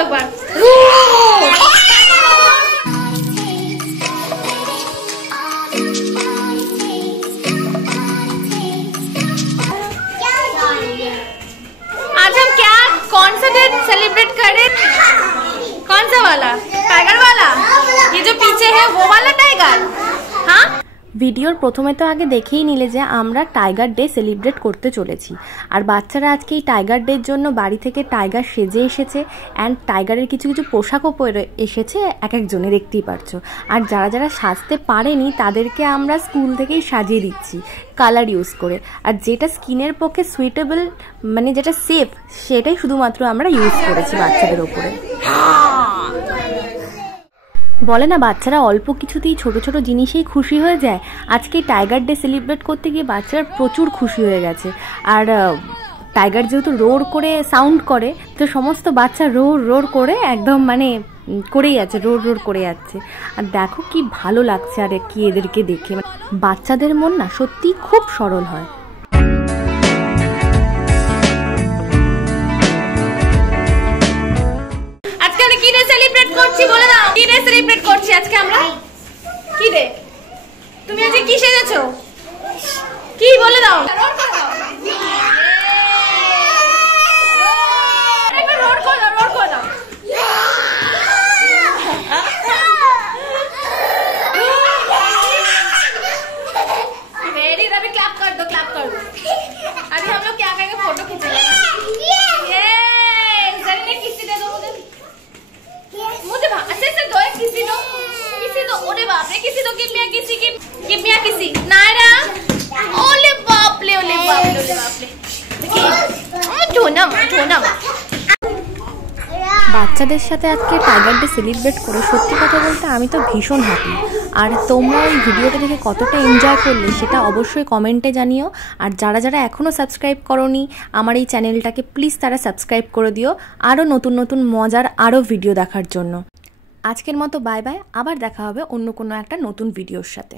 একবার। आज हम क्या कौन सा डे सेलिब्रेट कर रहे हैं? कौन सा वाला? टाइगर वाला? ये जो पीछे है वो वाला टाइगर? हाँ? ভিডিওর প্রথমে তো আগে দেখেই নিলে যে আমরা টাইগার ডে সেলিব্রেট করতে চলেছি, আর বাচ্চারা আজকে এই টাইগার ডের জন্য বাড়ি থেকে টাইগার সেজে এসেছে অ্যান্ড টাইগারের কিছু কিছু পোশাকও পরে এসেছে এক একজনে, দেখতেই পারছো। আর যারা যারা সাজতে পারেনি তাদেরকে আমরা স্কুল থেকেই সাজিয়ে দিচ্ছি কালার ইউজ করে, আর যেটা স্কিনের পক্ষে সুইটেবল মানে যেটা সেফ সেটাই শুধুমাত্র আমরা ইউজ করেছি বাচ্চাদের ওপরে। বলে না বাচ্চারা অল্প কিছুতেই ছোট ছোট জিনিসেই খুশি হয়ে যায়। আজকে টাইগার ডে সেলিব্রেট করতে গিয়ে বাচ্চারা প্রচুর খুশি হয়ে গেছে। আর টাইগার যেহেতু রোর করে সাউন্ড করে, তো সমস্ত বাচ্চা রোর রোর করে একদম মানে করেই যাচ্ছে, রোর রোর করে যাচ্ছে। আর দেখো কি ভালো লাগছে আর কি এদেরকে দেখে। বাচ্চাদের মন না সত্যি খুব সরল হয়। কি ডে সেলিব্রেট করছি বলে দাও? কি ডে সেলিব্রেট করছি আজকে আমরা? কি ডে? তুমি আজকে কি সেজেছো? কি বলে দাও? একবার রোড করে দাও, রোড করে দাও। वेरी रवि क्लैप कर दो, क्लैप कर दो। अभी हम लोग क्या करेंगे? फोटो खींचेंगे। ये जरी ने किसी दे दो मुझे, मुझे अच्छे से दो, किसी दो, किसी दो। ओरे बाप रे, किसी दो, गिव मी किसी, गिव मी किसी। नायरा, ओले बाप ले, ओले बाप ले, ओले बाप ले। ढोना ढोना। বাচ্চাদের সাথে আজকে টাইগার ডে সেলিব্রেট করে সত্যি কথা বলতে আমি তো ভীষণ হ্যাপি। আর তোমরা এই ভিডিওটা দেখে কতটা এনজয় করলে সেটা অবশ্যই কমেন্টে জানিও। আর যারা যারা এখনও সাবস্ক্রাইব করোনি আমার এই চ্যানেলটাকে প্লিজ তারা সাবস্ক্রাইব করে দিও আরও নতুন নতুন মজার আরও ভিডিও দেখার জন্য। আজকের মতো বাই বাই, আবার দেখা হবে অন্য কোনো একটা নতুন ভিডিওর সাথে।